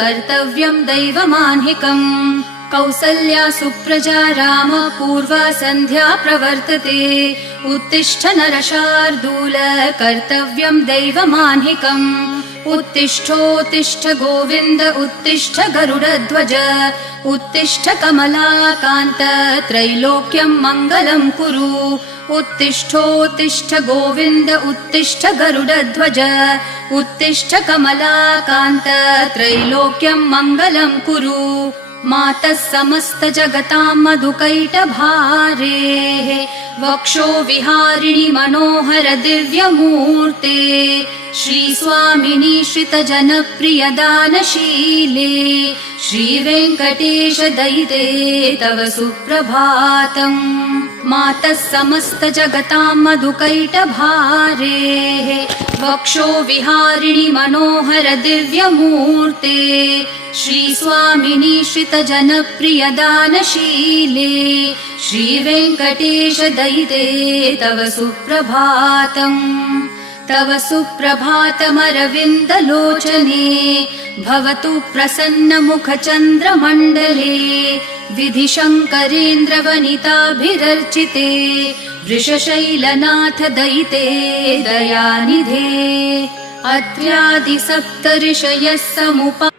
कर्तव्यं दैवमान्हिकम् कौसल्या सुप्रजा राम पूर्वा सन्ध्या प्रवर्तते उत्तिष्ठ नरशार्दूल कर्तव्यं दैवमान्हिकम् उत्तिष्ठोत्तिष्ठ गोविन्द उत्तिष्ठ गरुडध्वज उत्तिष्ठ कमलाकान्त त्रैलोक्यं मङ्गलं कुरु उत्तिष्ठोत्तिष्ठ गोविन्द उत्तिष्ठ गरुडध्वज उत्तिष्ठ कमलाकान्त त्रैलोक्यं मङ्गलं कुरु मातः समस्त जगतां मधुकैटभारेः वक्षो विहारिणि मनोहर दिव्यमूर्ते श्रीस्वामिनि श्रितजनप्रिय दानशीले श्रीवेङ्कटेश दयिते तव सुप्रभातम् मातः समस्त जगतां मधुकैटभारेः वक्षो विहारिणि मनोहर दिव्यमूर्ते श्रीस्वामिनि श्रितजनप्रिय दानशीले श्रीवेङ्कटेश दयिते तव सुप्रभातम् तव सुप्रभातमरविन्दलोचने भवतु प्रसन्नमुखचन्द्रमण्डले विधिशङ्करेन्द्रवनिताभिरर्चिते वृषशैलनाथ दयिते दयानिधे अत्र्यादि सप्तऋषयः समुपा